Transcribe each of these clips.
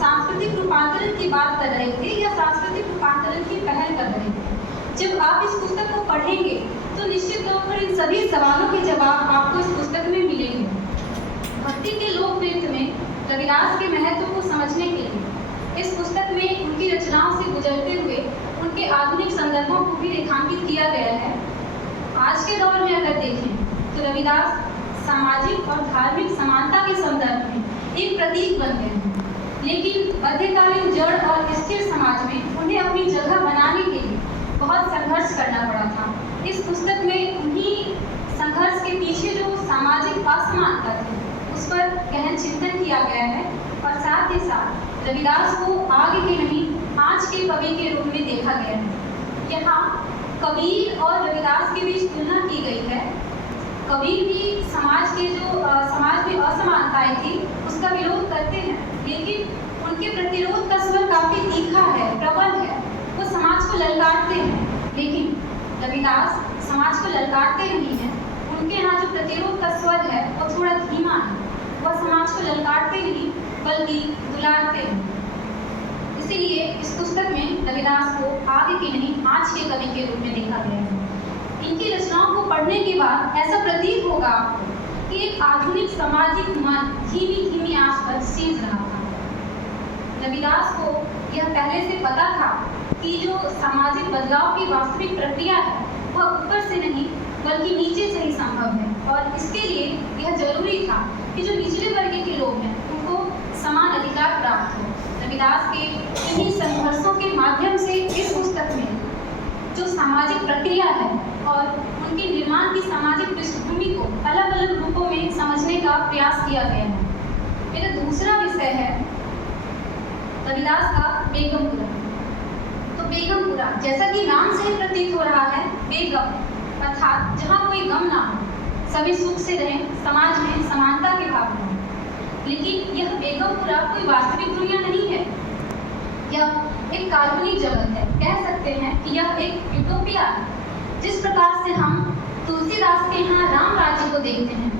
सांस्कृतिक रूपांतरण की बात कर रहे थे या सांस्कृतिक रूपांतरण की पहल कर रहे थे। जब आप इस पुस्तक को पढ़ेंगे तो निश्चित तौर पर इन सभी सवालों के जवाब आपको इस पुस्तक में मिलेंगे। भक्ति के लोक नृत्य में रविदास के महत्व को समझने के लिए इस पुस्तक में उनकी रचनाओं से गुजरते हुए उनके आधुनिक संदर्भों को भी रेखांकित किया गया है। आज के दौर में अगर देखें तो रविदास सामाजिक और धार्मिक समानता के संदर्भ में एक प्रतीक बन गए हैं, लेकिन मध्यकालीन जड़ और स्थिर समाज में उन्हें अपनी जगह बनाने के लिए बहुत संघर्ष करना पड़ा था। इस पुस्तक में उन्हीं संघर्ष के पीछे जो सामाजिक असमानता थी उस पर गहन चिंतन किया गया है और साथ ही साथ रविदास को आगे के नहीं आज के कवि के रूप में देखा गया है। यहाँ कबीर और रविदास के बीच तुलना की गई है। कबीर भी समाज में असमानताएं थी उसका विरोध करते हैं, लेकिन उनके प्रतिरोध का स्वर काफी तीखा है, प्रबल है। वो समाज को ललकारते हैं, लेकिन रविदास समाज को ललकारते नहीं हैं। उनके यहाँ जो प्रतिरोध का स्वर है वो थोड़ा धीमा है। वह समाज को ललकारते नहीं बल्कि दुलारते हैं। इसीलिए इस पुस्तक में रविदास को आगे के नहीं आज के कवि के रूप में देखा गया है। इनकी रचनाओं को पढ़ने के बाद ऐसा प्रतीत होगा आपको कि एक आधुनिक सामाजिक मन धीमी धीमी आंच पर सींच रहा था। रविदास को यह पहले से पता था कि जो सामाजिक बदलाव की वास्तविक प्रक्रिया है वह ऊपर से नहीं बल्कि नीचे से ही संभव है, और इसके लिए यह जरूरी था कि जो निचले वर्ग के लोग हैं उनको समान अधिकार प्राप्त हो। रविदास के इन्हीं संघर्षों के माध्यम से इस पुस्तक में जो सामाजिक प्रक्रिया है और उनके निर्माण की सामाजिक पृष्ठभूमि को अलग अलग रूपों में समझने का प्रयास किया गया है। मेरा दूसरा विषय है रविदास का बेगमपुरा। तो बेगमपुरा जैसा कि नाम से ही प्रतीत हो रहा है, बेगम अर्थात जहाँ कोई गम ना हो, सभी सुख से रहें, समाज में समानता की भावना हो। लेकिन यह बेगमपुरा कोई वास्तविक दुनिया नहीं है, यह एक काल्पनिक जगत है। कह सकते हैं कि यह एक यूटोपिया है। जिस प्रकार से हम तुलसीदास के यहाँ राम राज्य को देखते हैं,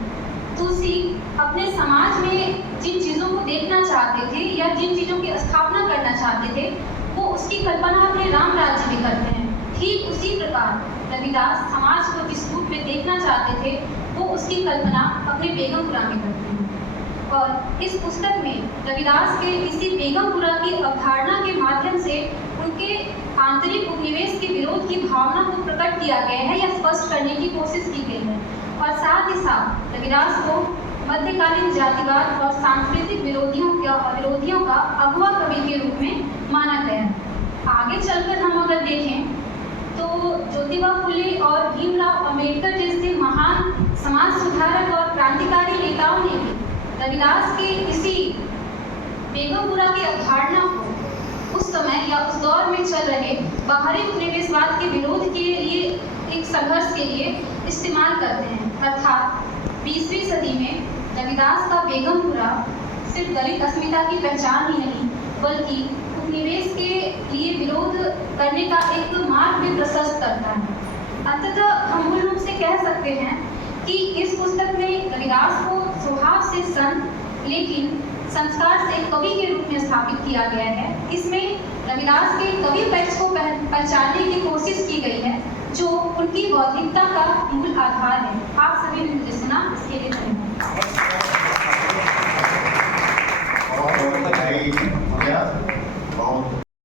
तुलसी अपने समाज में जिन चीज़ों को देखना चाहते थे या जिन चीज़ों की स्थापना करना चाहते थे वो उसकी कल्पना अपने राम राज्य में करते हैं। ठीक उसी प्रकार रविदास समाज को जिस रूप में देखना चाहते थे वो उसकी कल्पना अपने बेगमपुरा में करते हैं। और इस पुस्तक में रविदास के इसी बेगमपुरा की अवधारणा के माध्यम से उनके आंतरिक उपनिवेश के विरोध की भावना को प्रकट किया गया है या स्पष्ट करने की कोशिश की गई है। और साथ ही साथ रविदास को मध्यकालीन जातिवाद और सांस्कृतिक विरोधियों का अगवा कवि के रूप में माना गया है। आगे चलकर हम अगर देखें तो ज्योतिबा फुले और भीमराव अम्बेडकर जैसे महान समाज सुधारक और क्रांतिकारी नेताओं ने भी रविदास के इसी बेगमपुरा की अवधारणा को उस समय या उस दौर में चल रहे बाहरी उपनिवेशवाद के विरोध के लिए एक संघर्ष के लिए इस्तेमाल करते हैं। अर्थात 20वीं सदी में रविदास का बेगमपुरा सिर्फ दलित अस्मिता की पहचान ही नहीं बल्कि उपनिवेश के लिए विरोध करने का एक मार्ग भी प्रशस्त करता है। अंततः हम मूल रूप से कह सकते हैं कि इस पुस्तक में रविदास को स्वभाव से संत लेकिन संस्कार से कवि के रूप में स्थापित किया गया है। इसमें रविदास के कवि पक्ष को पहचानने की कोशिश की गई है जो उनकी बौद्धिकता का मूल आधार है। आप सभी ने मुझे सुना, इसके लिए धन्यवाद।